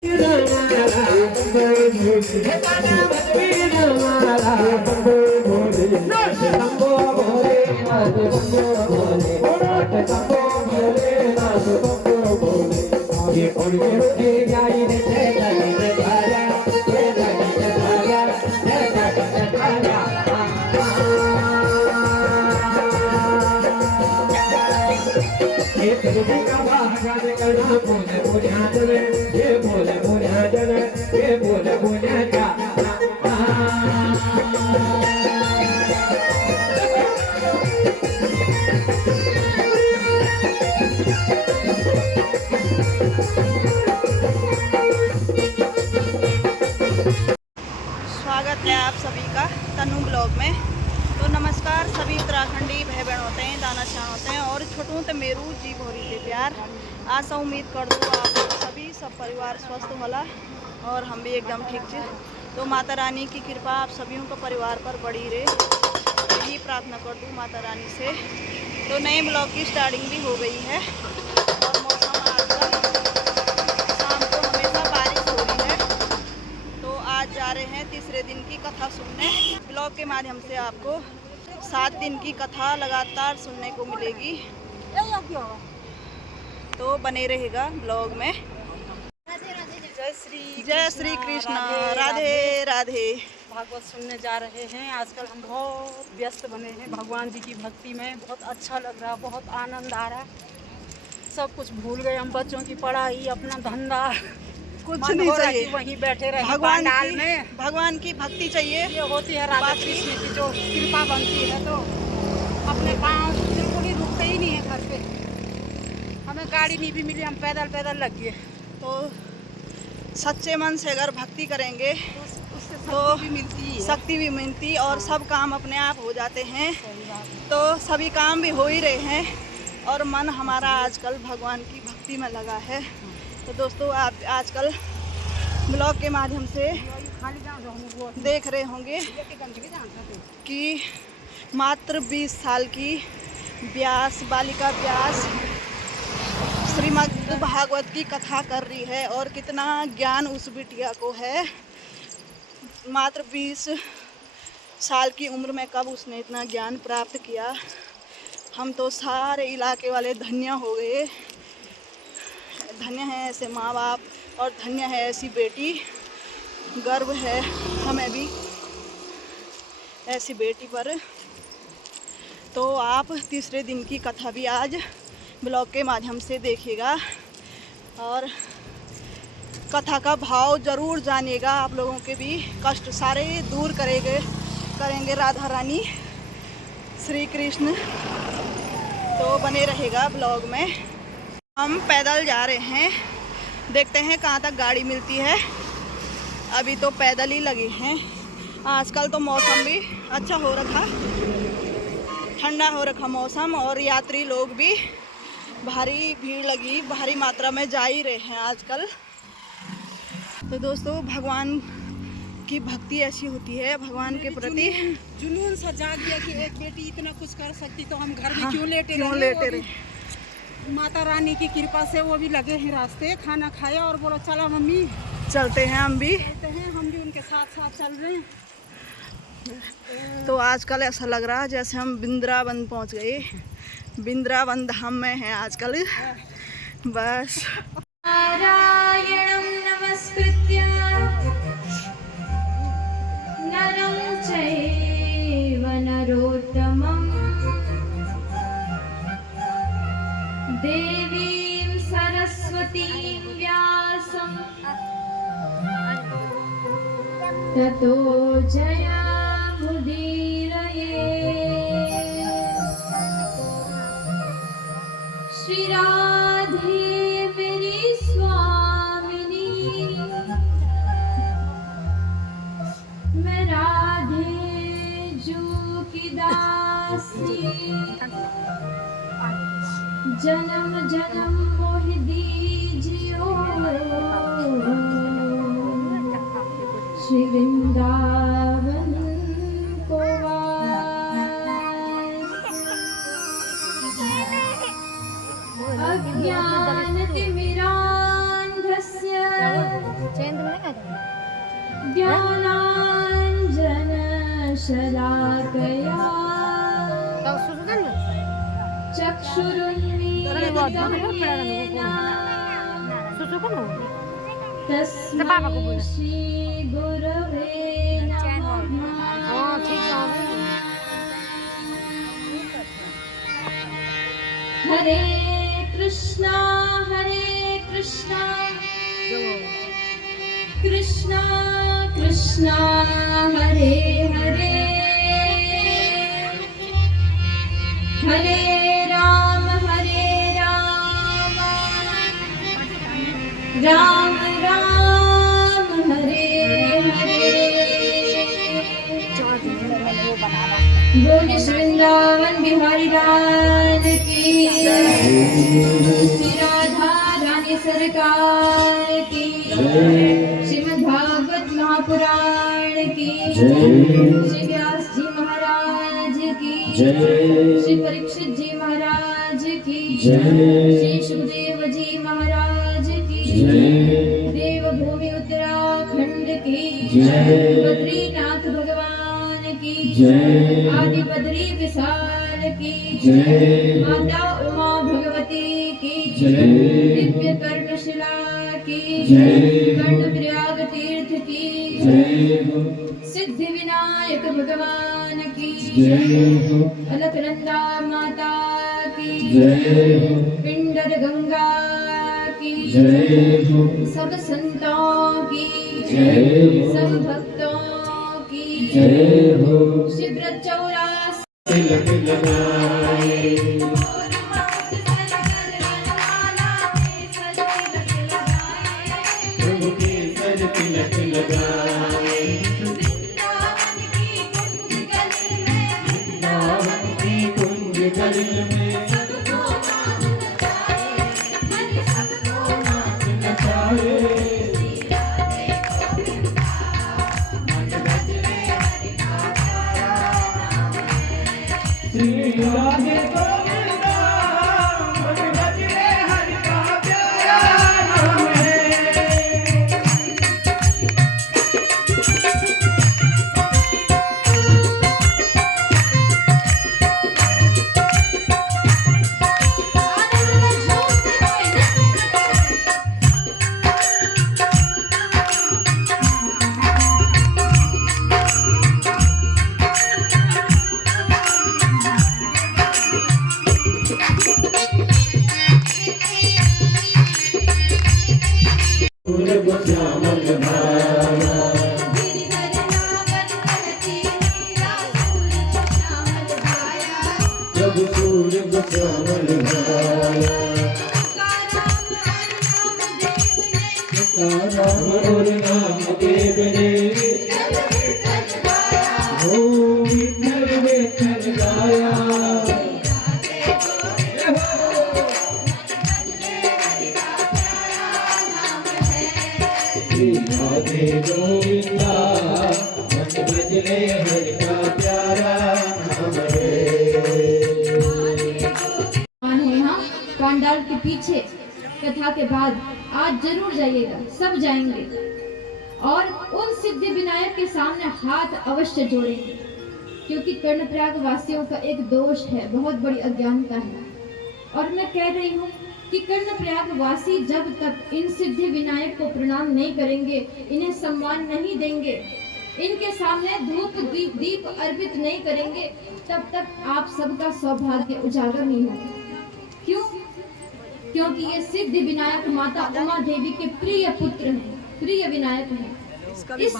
स्वागत है आप सभी का तनु ब्लॉग में। तो नमस्कार सभी उत्तराखंडी भाई बहन होते हैं, दानाशान होते हैं और छोटू ते मेरू जी भोरी थे प्यार। आशा उम्मीद कर दूँ आप सभी सब परिवार स्वस्थ होला और हम भी एकदम ठीक थे। तो माता रानी की कृपा आप सभी को परिवार पर बड़ी रहे, यही प्रार्थना कर दूँ माता रानी से। तो नए ब्लॉग की स्टार्टिंग भी हो गई है और मौसम आजकल शाम को हमेशा बारिश हो रही है। तो आज जा रहे हैं तीसरे दिन की कथा सुनने। ब्लॉग के माध्यम से आपको 7 दिन की कथा लगातार सुनने को मिलेगी, तो बने रहेगा ब्लॉग में। जय श्री कृष्ण, राधे राधे। भागवत सुनने जा रहे हैं। आजकल हम बहुत व्यस्त बने हैं भगवान जी की भक्ति में। बहुत अच्छा लग रहा, बहुत आनंद आ रहा। सब कुछ भूल गए हम, बच्चों की पढ़ाई, अपना धंधा, कुछ नहीं चाहिए, वहीं बैठे रहे भगवान की भक्ति चाहिए। ये होती है राधा कृष्ण की जो कृपा बनती है। तो अपने पाँव बिल्कुल ही रुकते ही नहीं है घर पे। हमें गाड़ी नहीं भी मिली, हम पैदल लग गए। तो सच्चे मन से अगर भक्ति करेंगे तो शक्ति भी मिलती और सब काम अपने आप हो जाते हैं। तो सभी काम भी हो ही रहे हैं और मन हमारा आजकल भगवान की भक्ति में लगा है। तो दोस्तों आप आजकल ब्लॉग के माध्यम से देख रहे होंगे कि मात्र 20 साल की व्यास बालिका व्यास श्रीमद् भागवत की कथा कर रही है और कितना ज्ञान उस बिटिया को है। मात्र 20 साल की उम्र में कब उसने इतना ज्ञान प्राप्त किया। हम तो सारे इलाके वाले धन्य हो गए। धन्य है ऐसे माँ बाप और धन्य है ऐसी बेटी। गर्व है हमें भी ऐसी बेटी पर। तो आप तीसरे दिन की कथा भी आज ब्लॉग के माध्यम से देखिएगा और कथा का भाव ज़रूर जानिएगा। आप लोगों के भी कष्ट सारे दूर करेंगे राधा रानी श्री कृष्ण। तो बने रहेगा ब्लॉग में। हम पैदल जा रहे हैं, देखते हैं कहाँ तक गाड़ी मिलती है। अभी तो पैदल ही लगे हैं। आजकल तो मौसम भी अच्छा हो रखा, ठंडा हो रखा मौसम और यात्री लोग भी भारी भीड़ लगी, भारी मात्रा में जा ही रहे हैं आजकल। तो दोस्तों भगवान की भक्ति ऐसी होती है, भगवान के प्रति जुनून सा जाग गया कि एक बेटी इतना कुछ कर सकती तो हम घर में क्यों लेटे रहे। माता रानी की कृपा से वो भी लगे हैं रास्ते, खाना खाया और बोला चला मम्मी चलते हैं हम भी उनके साथ चल रहे हैं। तो आजकल ऐसा लग रहा है जैसे हम वृंदावन पहुंच गए। वृंदावन धाम में है आजकल बस। नारायणं नमस्कृत्य नरं चैव नरोत्तमं देवीं सरस्वतीं व्यासं ततो जयमुदीरये। श्री राधे मेरी स्वामिनी, मैं राधे जू की दासी। जन्म जन्म मोह दीजियो श्री वृंदावन को अज्ञानतिमिरान्धस्य तस्मै श्री गुरवे नमः। हरे कृष्णा कृष्णा कृष्णा हरे हरे, हरे राम राम राम हरे हरे। बोले वृंदावन बिहारी लाल की, श्री राधा रानी सरकार की, श्रीमद् भागवत महापुराण की, श्री व्यास जी महाराज की, श्री परीक्षित जी महाराज की, श्री सुखदेव जी महाराज की, देवभूमि उत्तराखंड की, बद्रीनाथ भगवान की, आदि बद्री विशाल की, माता उमा भगवती की, दिव्य कर्णशिला की, कर्णप्रयाग तीर्थ की, सिद्धि विनायक भगवान की, अलकनंदा माता की, पिंडर गंगा की, सब संतों की, सब भक्तों की, शिव चौरासी पंडाल के पीछे कथा के बाद आज जरूर जाइएगा, सब जाएंगे और उन सिद्धि विनायक के सामने हाथ अवश्य जोड़ेंगे, क्योंकि कर्णप्रयाग वासियों का एक दोष है, बहुत बड़ी अज्ञानता है। और मैं कह रही हूँ कि कर्णप्रयाग वासी जब तक इन सिद्धि विनायक को प्रणाम नहीं करेंगे, इन्हें सम्मान नहीं देंगे, इनके सामने धूप दीप अर्पित नहीं करेंगे, तब तक आप सबका सौभाग्य उजागर नहीं होगा। क्यों? क्योंकि ये सिद्धि विनायक माता उमा देवी के प्रिय पुत्र हैं, प्रिय विनायक हैं। इस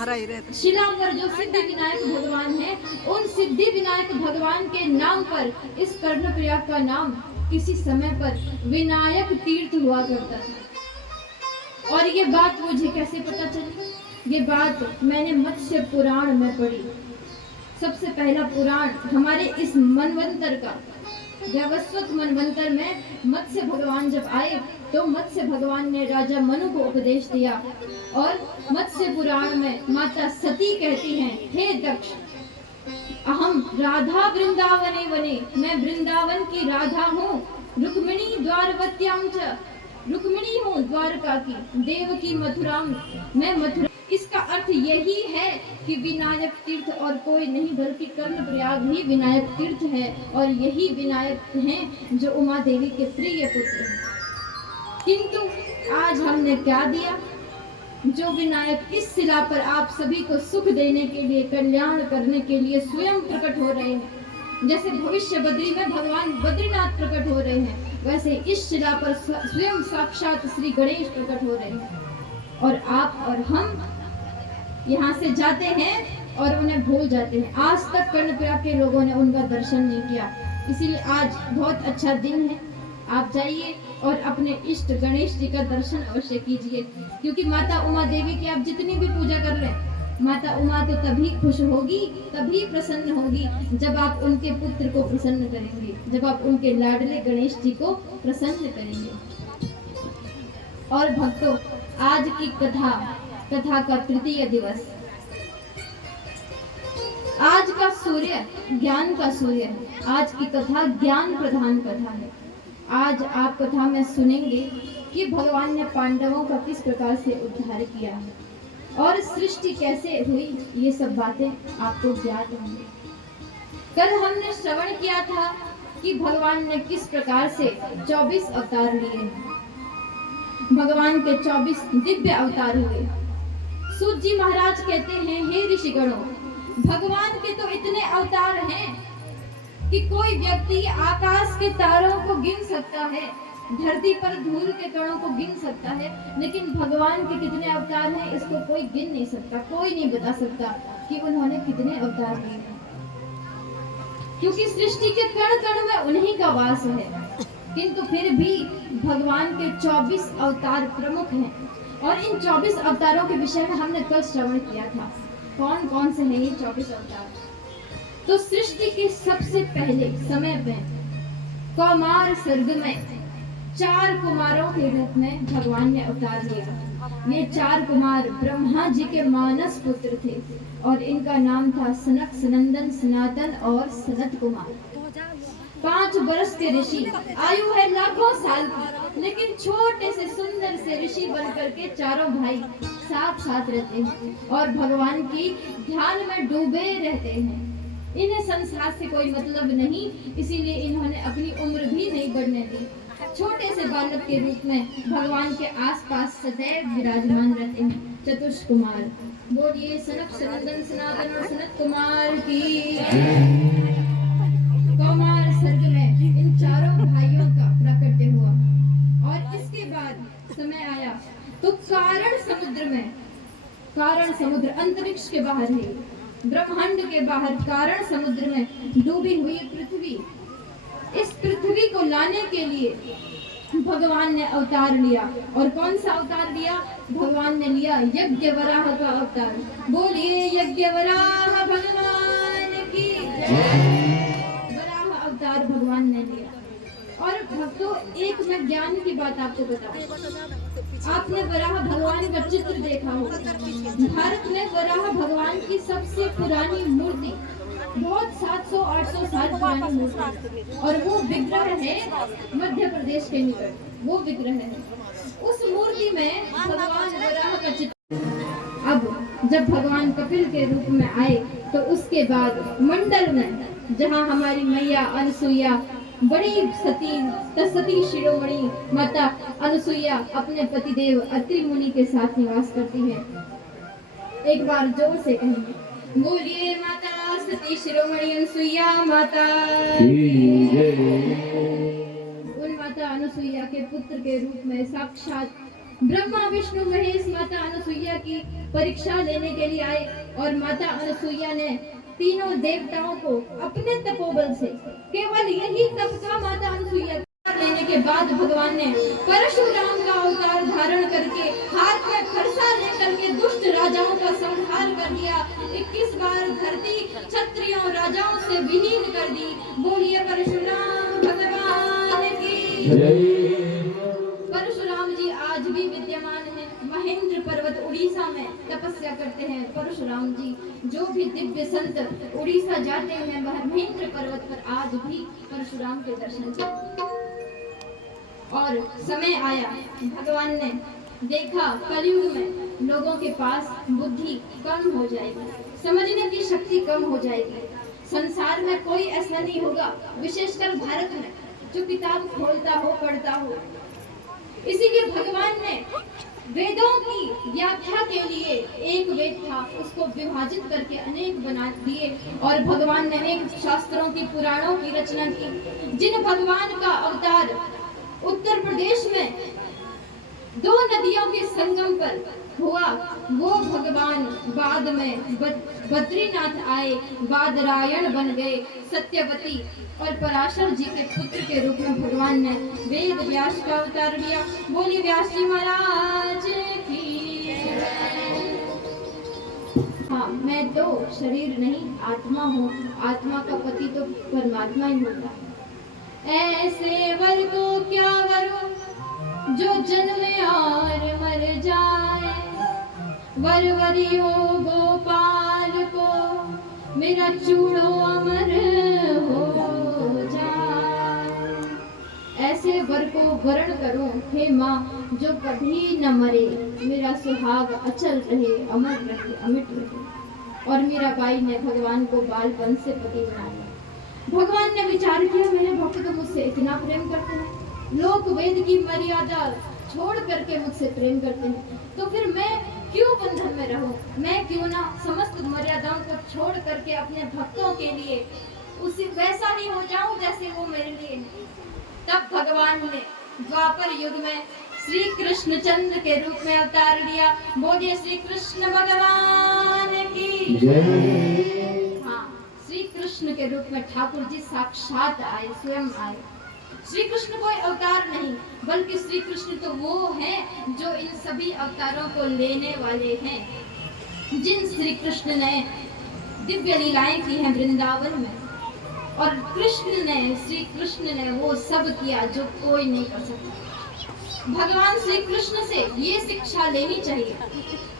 शिला पर जो सिद्धि विनायक भगवान है, उन सिद्धि विनायक भगवान के नाम पर इस कर्णप्रयाग का नाम किसी समय पर विनायक तीर्थ हुआ करता था। और ये बात मुझे कैसे पता चली? ये बात मैंने मत्स्य पुराण में पढ़ी। सबसे पहला पुराण हमारे इस मनवंतर का, वैवस्वत मनवंतर में मत्स्य भगवान जब आए तो मत्स्य भगवान ने राजा मनु को उपदेश दिया। और मत्स्य पुराण में माता सती कहती हैं, हे दक्ष, अहम राधा वृंदावने वने, मैं वृंदावन की राधा हूँ, रुक्मिणी द्वारवत्याम च, रुक्मिणी हूँ द्वारका की, देवकी मथुराम, मैं मथुरा इसका अर्थ यही है कि विनायक तीर्थ और कोई नहीं बल्कि कर्णप्रयाग ही विनायक तीर्थ है, और यही विनायक हैं जो उमा देवी के प्रिय पुत्र हैं। किंतु आज हमने क्या दिया? जो विनायक इस शिला पर आप सभी को सुख देने के लिए, कल्याण करने के लिए स्वयं प्रकट हो रहे हैं। जैसे भविष्य बद्री में भगवान बद्रीनाथ प्रकट हो रहे हैं, वैसे इस शिला पर स्वयं साक्षात श्री गणेश प्रकट हो रहे हैं। और आप और हम यहाँ से जाते हैं और उन्हें भूल जाते हैं। आज तक कर्णप्रयाग के लोगों ने उनका दर्शन नहीं किया, इसीलिए आज बहुत अच्छा दिन है। आप जाइए और अपने इष्ट गणेश जी का दर्शन अवश्य कीजिए, क्योंकि माता उमा देवी की आप जितनी भी पूजा कर रहे हैं, माता उमा तो तभी खुश होगी, तभी प्रसन्न होगी जब आप उनके पुत्र को प्रसन्न करेंगे, जब आप उनके लाडले गणेश जी को प्रसन्न करेंगे। और भक्तों, आज की कथा का तृतीय दिवस, आज का सूर्य ज्ञान का सूर्य है। आज की कथा ज्ञान प्रधान कथा है। आज आप कथा में सुनेंगे कि भगवान ने पांडवों का किस प्रकार से उद्धार किया है और सृष्टि कैसे हुई, ये सब बातें आपको ज्ञात होंगी। कल हमने श्रवण किया था कि भगवान ने किस प्रकार से 24 अवतार लिए हैं। भगवान के 24 दिव्य अवतार हुए। सूत जी महाराज कहते हैं, हे ऋषिगणों, भगवान के तो इतने अवतार हैं कि कोई व्यक्ति आकाश के तारों को गिन सकता है, धरती पर धूल के कणों को गिन सकता है, लेकिन भगवान के कितने अवतार हैं इसको कोई गिन नहीं सकता, कोई नहीं बता सकता कि उन्होंने कितने अवतार लिए हैं। क्योंकि सृष्टि के कण कण में उन्हीं का वास है, किंतु फिर भी भगवान के 24 अवतार प्रमुख हैं। और इन 24 अवतारों के विषय में हमने कल श्रवण किया था। कौन कौन से हैं ये 24 अवतार? तो सृष्टि के सबसे पहले समय में कौमार सर्ग में 4 कुमारों के रूप में भगवान ने अवतार लिया। ये 4 कुमार ब्रह्मा जी के मानस पुत्र थे और इनका नाम था सनक, सनंदन, सनातन और सनत कुमार। 5 वर्ष के ऋषि, आयु है लाखों साल की, लेकिन छोटे से सुंदर से ऋषि बनकर के चारों भाई साथ साथ रहते हैं और भगवान की ध्यान में डूबे रहते हैं। इन्हें संसार से कोई मतलब नहीं, इसीलिए इन्होंने अपनी उम्र भी नहीं बढ़ने दी। छोटे से बालक के रूप में भगवान के आसपास सदैव विराजमान रहते हैं। चतुष कुमार, बोलिए सनक, सनंदन, सनातन और सनत कुमार की। कौमार सर्ग में इन चारों भाइयों का प्राकट्य हुआ और इसके बाद समय आया तो कारण समुद्र अंतरिक्ष के बाहर है, ब्रह्मांड के बाहर कारण समुद्र में डूबी हुई पृथ्वी, इस पृथ्वी को लाने के लिए भगवान ने अवतार लिया। और कौन सा अवतार लिया? भगवान ने लिया यज्ञ वराह का अवतार। बोलिए यज्ञ वराह भगवान की जय। वराह अवतार भगवान ने लिया। और भक्तों, एक मैं ज्ञान की बात आपको बताऊं, आपने वराह भगवान का चित्र देखा होगा। भारत में वराह भगवान की सबसे पुरानी मूर्ति, बहुत 700-800 साल पुरानी मूर्ति, और वो विग्रह है मध्य प्रदेश के निकट, वो विग्रह है। उस मूर्ति में भगवान वराह का चित्र। अब जब भगवान कपिल के रूप में आए तो उसके बाद मंडल में, जहाँ हमारी मैया अनसुईया बड़ी सती शिरोमणि माता अनसुईया अपने पतिदेव अत्रि मुनि के साथ निवास करती है। एक बार जोर से कहेंगे, बोलिए माता सती शिरोमणि अनसुईया माता की जय। उन माता अनसुईया के पुत्र के रूप में साक्षात ब्रह्मा विष्णु महेश माता अनसुईया की परीक्षा लेने के लिए आए और माता अनसुईया ने तीनों देवताओं को अपने तपोबल से, केवल यही तप का माता अनसुईया लेने के बाद भगवान ने परशुराम का अवतार धारण करके हाथ में फरसा लेकर के दुष्ट राजाओं का संहार कर दिया। 21 बार धरती क्षत्रियों राजाओं से विलीन कर दी। बोलिए परशुराम भगवान की जय। परशुराम जी आज भी विद्यमान है। महेंद्र पर्वत उड़ीसा में तपस्या करते हैं परशुराम जी। जो भी दिव्य संत उड़ीसा जाते हैं वह महेंद्र पर्वत पर आज भी परशुराम के दर्शन करते हैं। और समय आया, भगवान ने देखा कलयुग में लोगों के पास बुद्धि कम हो जाएगी, समझने की शक्ति कम हो जाएगी। संसार में कोई ऐसा नहीं होगा, विशेषकर भारत में, जो किताब खोलता हो, पढ़ता हो। इसीलिए भगवान ने वेदों की व्याख्या के लिए एक वेद था, उसको विभाजित करके अनेक बना दिए और भगवान ने अनेक शास्त्रों की, पुराणों की रचना की। जिन भगवान का अवतार उत्तर प्रदेश में 2 नदियों के संगम पर हुआ, वो भगवान बाद में बद्रीनाथ आए, बादरायण बन गए, सत्यवती और पराशर जी के पुत्र के रूप में भगवान ने वेद व्यास का अवतार लिया। बोलिए व्यास जी महाराज की। हाँ, मैं तो शरीर नहीं आत्मा हूँ, आत्मा का पति तो परमात्मा ही होता है। ऐसे वर को क्या वरो जो जन्मे और मर जाए, वरवरियो गोपाल को मेरा चूड़ो अमर हो जाए। ऐसे वर को वरण करो हे माँ जो कभी न मरे, मेरा सुहाग अचल रहे, अमर रहे, अमिट रहे। और मीराबाई ने भगवान को बालपन से पति बना लिया। भगवान ने विचार किया, मेरे भक्त तो मुझसे इतना प्रेम करते हैं, लोक वेद की मर्यादा छोड़ करके मुझसे प्रेम करते हैं, तो फिर मैं क्यों बंधन में रहूं? मैं क्यों ना समस्त मर्यादाओं को छोड़ करके अपने भक्तों के लिए उसी वैसा ही हो जाऊं जैसे वो मेरे लिए हैं। तब भगवान ने द्वापर युग में श्री कृष्ण चंद्र के रूप में अवतार लिया। बोलिए श्री कृष्ण भगवान की जय। हाँ, श्री कृष्ण के रूप में ठाकुर जी साक्षात आए, स्वयं आए। श्री कृष्ण कोई अवतार नहीं, बल्कि श्री कृष्ण तो वो हैं जो इन सभी अवतारों को लेने वाले हैं। जिन श्री कृष्ण ने दिव्य लीलाएं की हैं वृंदावन में, और कृष्ण ने, श्री कृष्ण ने वो सब किया जो कोई नहीं कर सकता। भगवान श्री कृष्ण से ये शिक्षा लेनी चाहिए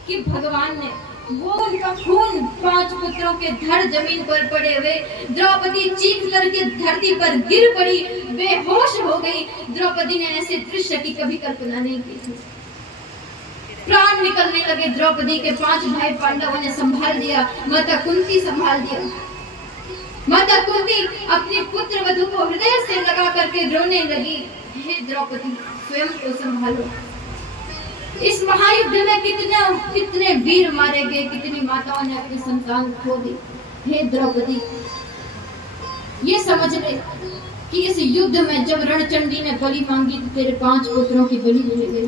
कि भगवान ने वो उनका खून 5 पुत्रों के धड़ जमीन पर पड़े हुए, द्रौपदी चीख करके धरती पर गिर पड़ी, बेहोश हो गई। द्रौपदी ने ऐसे दृश्य की कभी कल्पना नहीं की थी। प्राण निकलने लगे द्रौपदी के। 5 भाई पांडवों ने संभाल दिया, माता कुंती संभाल दिया। माता कुंती अपने पुत्र वधु को हृदय से लगा करके रोने लगी, हे द्रौपदी स्वयं को संभालो। इस महायुद्ध में कितने वीर मारे गए, कितनी माताओं ने अपनी संतान खो दी। हे द्रौपदी ये समझ ले कि इस युद्ध में जब रणचंडी ने बलि मांगी तो तेरे 5 पुत्रों की बलि ले गई।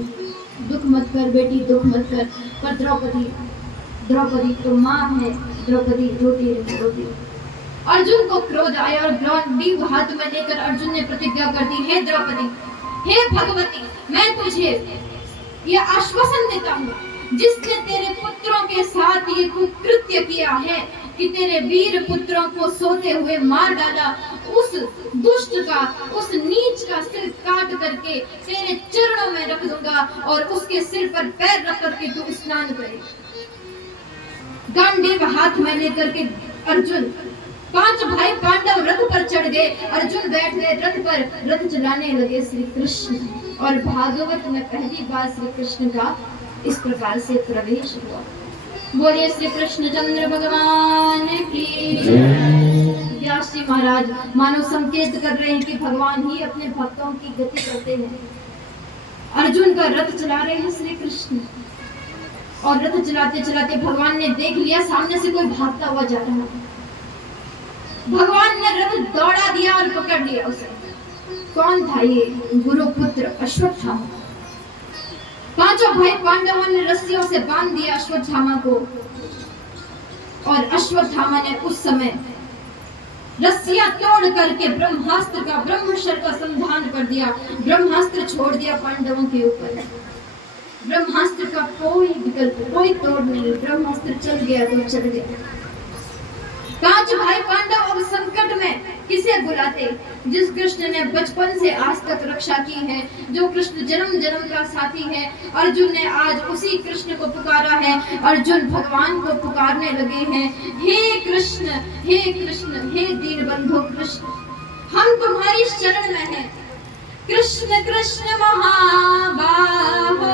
दुख मत कर बेटी, दुख मत कर। पर द्रौपदी तो माँ है, द्रौपदी रोती रही। अर्जुन को क्रोध आया और ग्रंथि हाथ में लेकर अर्जुन ने प्रतिज्ञा कर दी, हे द्रौपदी, हे भगवती, मैं तुझे ये आश्वासन देता हूँ जिसने तेरे पुत्रों के साथ ये कुकृत्य किया है कि तेरे वीर पुत्रों को सोते हुए मार डाला, उस दुष्ट का, उस नीच का सिर काट करके तेरे चरणों में रख दूंगा और उसके सिर पर पैर रख करके तू स्नान करे। गांडीव हाथ में लेकर के अर्जुन, 5 भाई पांडव रथ पर चढ़ गए। अर्जुन बैठ गए रथ पर, रथ चलाने लगे श्री कृष्ण। और भागवत में पहली बार श्री कृष्ण का इस प्रकार से प्रवेश हुआ। बोलिए श्री कृष्ण चंद्र भगवान की जय। व्यास जी महाराज मानो संकेत कर रहे हैं कि भगवान ही अपने भक्तों की गति करते हैं। अर्जुन का रथ चला रहे हैं श्री कृष्ण, और रथ चलाते चलाते भगवान ने देख लिया सामने से कोई भागता हुआ जा रहा है। भगवान ने रथ दौड़ा दिया और पकड़ लिया उसे। कौन था ये? गुरुपुत्र अश्वत्थामा। 5 भाई पांडवों ने रस्सियों से बांध दिया अश्वत्थामा को, और अश्वत्थामा ने उस समय रस्सियां तोड़ करके ब्रह्मास्त्र का, ब्रह्मशर का संधान कर दिया। ब्रह्मास्त्र छोड़ दिया पांडवों के ऊपर। ब्रह्मास्त्र का कोई विकल्प, कोई तोड़ नहीं। ब्रह्मास्त्र चल गया तो चल गया। 5 भाई पांडव अब संकट में किसे बुलाते? जिस कृष्ण ने बचपन से आज तक रक्षा की है, जो कृष्ण जन्म जन्म का साथी है। अर्जुन ने आज उसी कृष्ण को पुकारा है। अर्जुन भगवान को पुकारने लगे हैं, हे कृष्ण, हे कृष्ण, हे दीनबंधु कृष्ण, हम तुम्हारी शरण में हैं। कृष्ण कृष्ण महाबाहो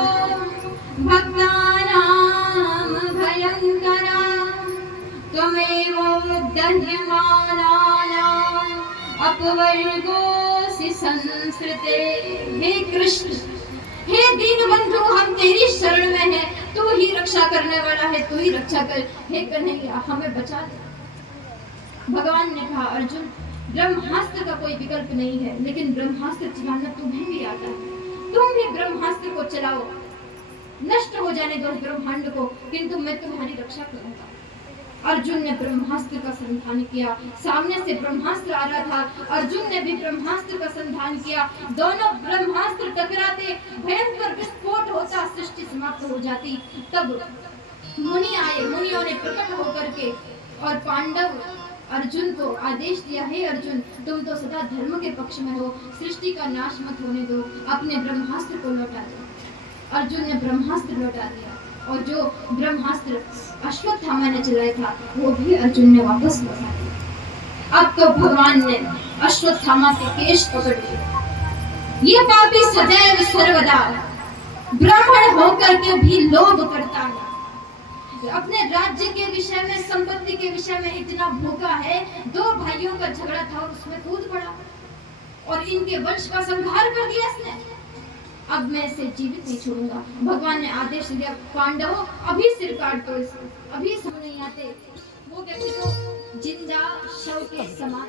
दह्यमानानाम् अपवर्गोऽसि संस्कृते। हे कृष्ण, हे दीनबंधु, हम तेरी शरण में हैं, तू ही रक्षा करने वाला है, तू ही रक्षा कर। हे कन्हैया, हमें बचा दे। भगवान ने कहा, अर्जुन, ब्रह्मास्त्र का कोई विकल्प नहीं है, लेकिन ब्रह्मास्त्र चलाना तुम्हें भी आता है, तुम भी ब्रह्मास्त्र को चलाओ, नष्ट हो जाने दो ब्रह्मांड को, किंतु मैं तुम्हारी रक्षा करूंगा। अर्जुन ने ब्रह्मास्त्र का संधान किया। सामने से ब्रह्मास्त्र आ रहा था, अर्जुन ने भी ब्रह्मास्त्र का संधान किया। दोनों ब्रह्मास्त्र टकराते, भयंकर विस्फोट होता, सृष्टि समाप्त हो जाती। तब मुनि आए, मुनियों ने प्रकट होकर के और पांडव अर्जुन को आदेश दिया, हे अर्जुन, तुम तो सदा धर्म के पक्ष में हो, सृष्टि का नाश मत होने दो, अपने ब्रह्मास्त्र को लौटा दो। अर्जुन ने ब्रह्मास्त्र लौटा दिया और जो ब्रह्मास्त्र अश्वत्थामा ने चलाया था वो भी अर्जुन ने वापस लौटा दिया। अब तो भगवान ने अश्वत्थामा के केश पकड़ लिए। ये पापी सदैव सर्वदा ब्राह्मण होकर के भी लोभ करता है, अपने राज्य के विषय में, संपत्ति के विषय में इतना भूखा है। दो भाइयों का झगड़ा था और उसमें कूद पड़ा और इनके वंश का संहार कर दिया इसने। अब मैं इसे जीवित नहीं छोड़ूंगा। भगवान ने आदेश दिया, पांडवों, अभी सिर काट दो इसको, अभी सब नहीं आते। वो व्यक्ति तो जिंदा शव के समान।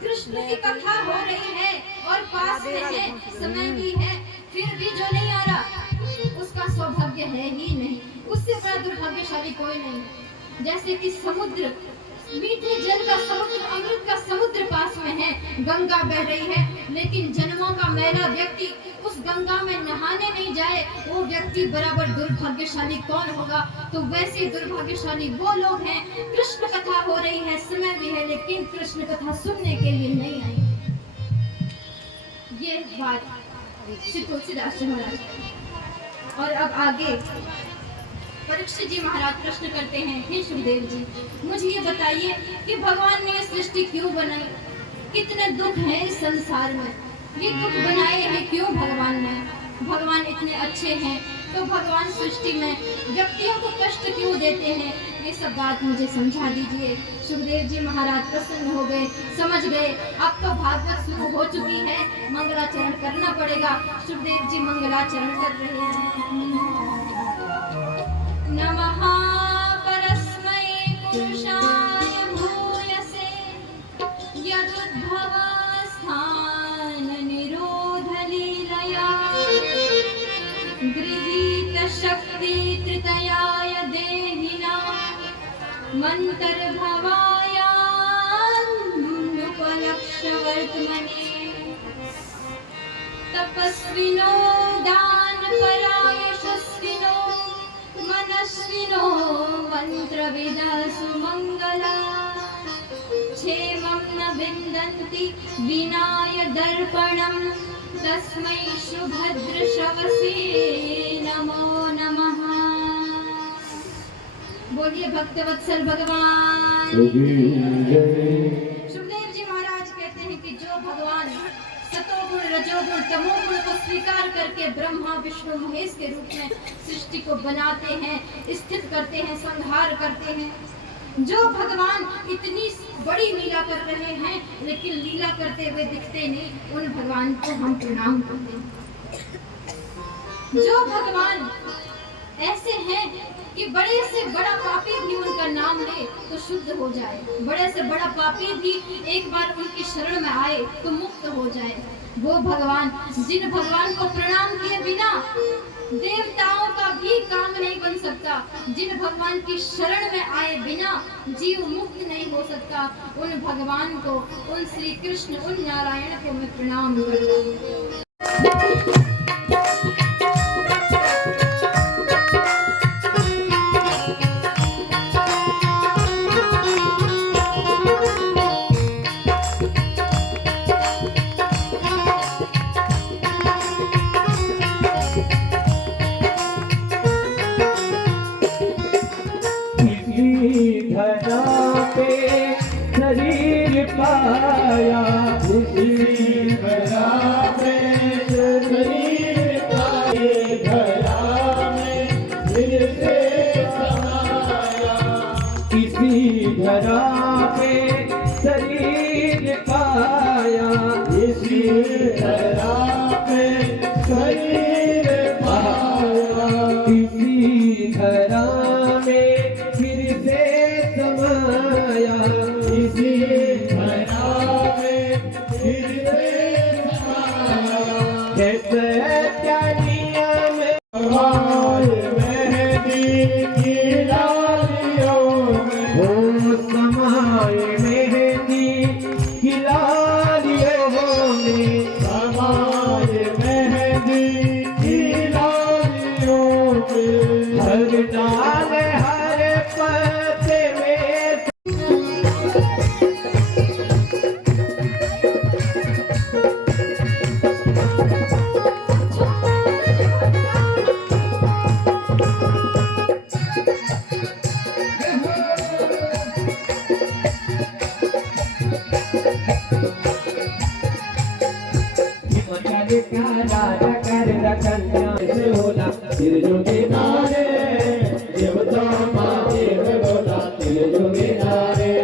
कृष्ण की कथा हो रही है और पास में है, समय भी है, फिर भी जो नहीं आ रहा उसका सौभाग्य है ही नहीं, उससे बड़ा दुर्भाग्यशाली कोई नहीं। जैसे कि समुद्र, मीठे जल का समुद्र, अमृत का समुद्र पास में है, गंगा बह रही है, लेकिन जन्मों का मैला व्यक्ति उस गंगा में नहाने नहीं जाए, वो व्यक्ति बराबर दुर्भाग्यशाली कौन होगा? तो वैसे दुर्भाग्यशाली वो लोग हैं। कृष्ण कथा हो रही है, समय भी है, लेकिन कृष्ण कथा सुनने के लिए नहीं आई। ये बात श्री तुलसीदास जी महाराज। और अब आगे परीक्षित जी महाराज प्रश्न करते हैं, हे सुखदेव जी, मुझे ये बताइए कि भगवान ने ये सृष्टि क्यों बनाई? कितने दुख हैं इस संसार में, ये दुख बनाए हैं क्यों भगवान ने? भगवान इतने अच्छे हैं तो भगवान सृष्टि में व्यक्तियों को कष्ट क्यों देते हैं? ये सब बात मुझे समझा दीजिए। सुखदेव जी महाराज प्रसन्न हो गए, समझ गए। अब तो भागवत शुरू हो चुकी है, मंगलाचरण करना पड़ेगा। सुखदेव जी मंगलाचरण कर रहे हैं। नमः परस्मै पुरुषाय भूयसे यदुद्भवस्थान निरोध लीलया गृहीत शक्ति तृतयाय देहिना मन्तर्भवायानुपलक्ष्य वर्त्मने तपस्विनो दानपराय यशस्विनो मनस्विनो मंत्रविदः सुमंगला क्षेमं न विन्दन्ति विनाय दर्पणं तस्मै सुभद्रश्रवसे नमो नमः। बोलिए भक्तवत्सल भगवान। सुखदेव जी महाराज कहते हैं कि जो भगवान सतोगुण, रजोगुण, तमोगुण को स्वीकार करके ब्रह्मा विष्णु महेश के रूप में सृष्टि को बनाते हैं, स्थित करते हैं, संहार करते हैं, जो भगवान इतनी बड़ी लीला कर रहे हैं लेकिन लीला करते हुए दिखते नहीं, उन भगवान को हम प्रणाम करते हैं। जो भगवान ऐसे हैं कि बड़े से बड़ा पापी भी उनका नाम ले तो शुद्ध हो जाए, बड़े से बड़ा पापी भी एक बार उनकी शरण में आए तो मुक्त हो जाए। वो भगवान, जिन भगवान को प्रणाम किए बिना देवताओं का भी काम नहीं बन सकता, जिन भगवान की शरण में आए बिना जीव मुक्त नहीं हो सकता, उन भगवान को, उन श्री कृष्ण, उन नारायण को मैं प्रणाम करता हूँ। धरा पे शरीर पाया, इसी धरा पे शरीर पाए, धरा में फिर से समाया, इसी धरा धरा में फिर से समाया, इसी धरा में फिर से समाया। जैसे क्या नियम मेहंदी की लालियों में, हो समाए मेहंदी की लालियों में, समाए मेहंदी की लालियों में। हर डाल हर पत्ते में राजा कर कन्या से होला, तिल जो किनारे देवता माँ देव बोला, तिल जो किनारे।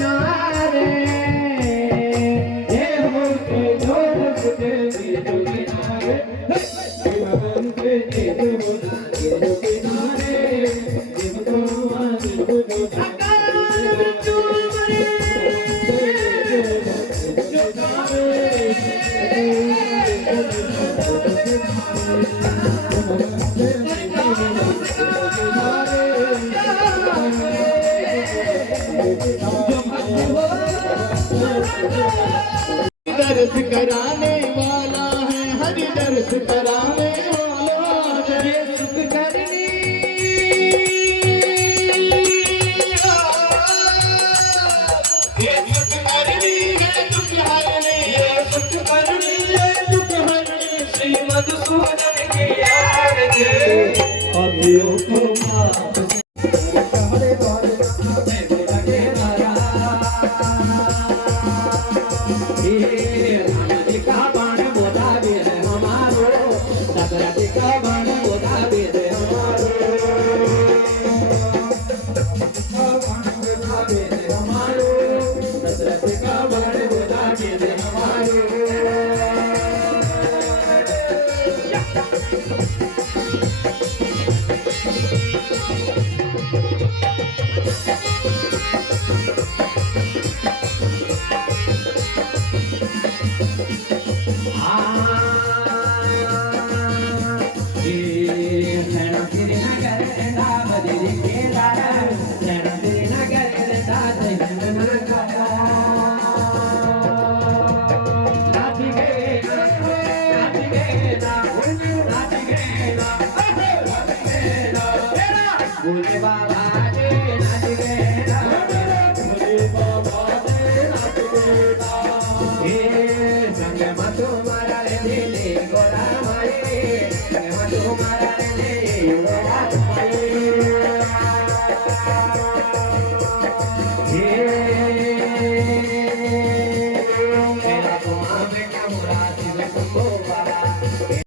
नारे देव के जोड़ के तिल जो किनारे, भगवान के देव बोला, तिल जो किनारे। दर्श कराने वाला है, हरि दर्श कराने वाला है। सुख करनी ये सुख करनी है, दुख हरनी, ये सुख करनी है, दुख हरनी। श्री मधुसूदन की आरती अभियो को मात बोले बाबा